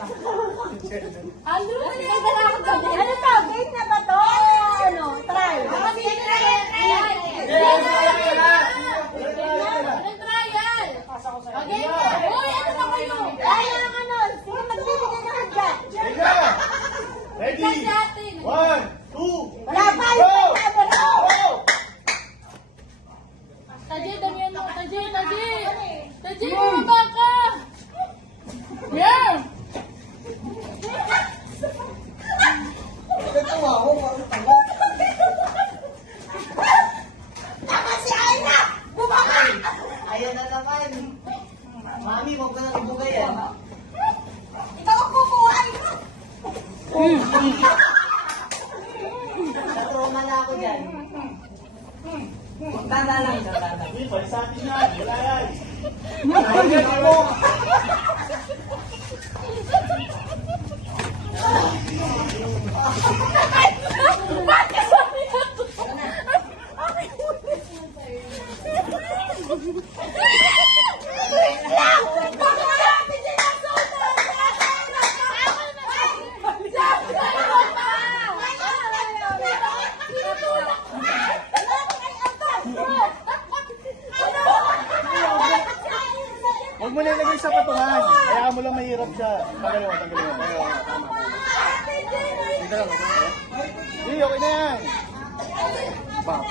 Ano to? Game na ba to? Ano? Try. Ready? 1, 2, Wala pa go! yung pagkabaro. Go! Taji, damihan mo. Taji. Taji, bumaba ka. Yeah. Tama si Aina! Bumaba! Ayan na naman. Mami, huwag ka na ibugay yan. Ikaw ang kukuha mo! Natroma na ako dyan. Tanda lang. Hindi, palisatin na. Wala yan. Ayan mo. Huwag mo na ilagay sa patungan. Kaya mo lang mahirap siya. Tanggalin mo. Tama. Dito lang. Hindi, okay na yan. Bak.